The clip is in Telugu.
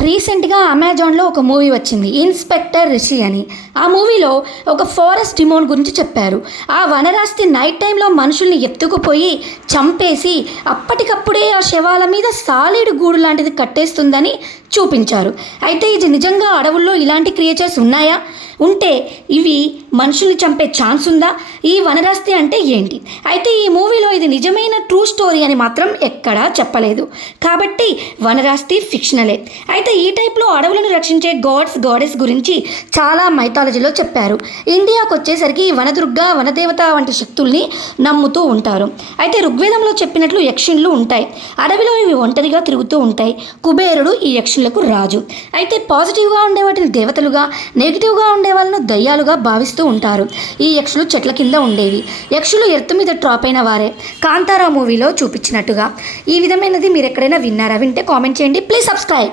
రీసెంట్గా అమెజాన్లో ఒక మూవీ వచ్చింది ఇన్స్పెక్టర్ రిషి అని. ఆ మూవీలో ఒక ఫారెస్ట్ డిమోన్ గురించి చెప్పారు. ఆ వనరాస్తి నైట్ టైంలో మనుషుల్ని ఎత్తుకుపోయి చంపేసి అప్పటికప్పుడే ఆ శవాల మీద సాలీడు గూడు లాంటిది కట్టేస్తుందని చూపించారు. అయితే ఇది నిజంగా అడవుల్లో ఇలాంటి క్రియేచర్స్ ఉన్నాయా? ఉంటే ఇవి మనుషుల్ని చంపే ఛాన్స్ ఉందా? ఈ వనరాస్తి అంటే ఏంటి? అయితే ఈ మూవీలో ఇది నిజమైన ట్రూ స్టోరీ అని మాత్రం ఎక్కడా చెప్పలేదు. కాబట్టి వనరాస్తి ఫిక్షనలే. అయితే ఈ టైప్లో అడవులను రక్షించే గాడెస్ గురించి చాలా మైథాలజీలో చెప్పారు. ఇండియాకు వచ్చేసరికి వనదుర్గ, వనదేవత వంటి శక్తుల్ని నమ్ముతూ ఉంటారు. అయితే ఋగ్వేదంలో చెప్పినట్లు యక్షిణులు ఉంటాయి. అడవిలో ఇవి ఒంటరిగా తిరుగుతూ ఉంటాయి. కుబేరుడు ఈ యక్షులకు రాజు. అయితే పాజిటివ్గా ఉండే వాటిని దేవతలుగా, నెగిటివ్గా ఉండే వాళ్ళను దయ్యాలుగా భావిస్తూ ఉంటారు. ఈ యక్షులు చెట్ల కింద ఉండేవి. యక్షులు ఎర్త్ మీద డ్రాప్ అయిన వారే, కాంతారా మూవీలో చూపించినట్టుగా. ఈ విధమైనది మీరు ఎక్కడైనా విన్నారా? వింటే కామెంట్ చేయండి. Please subscribe.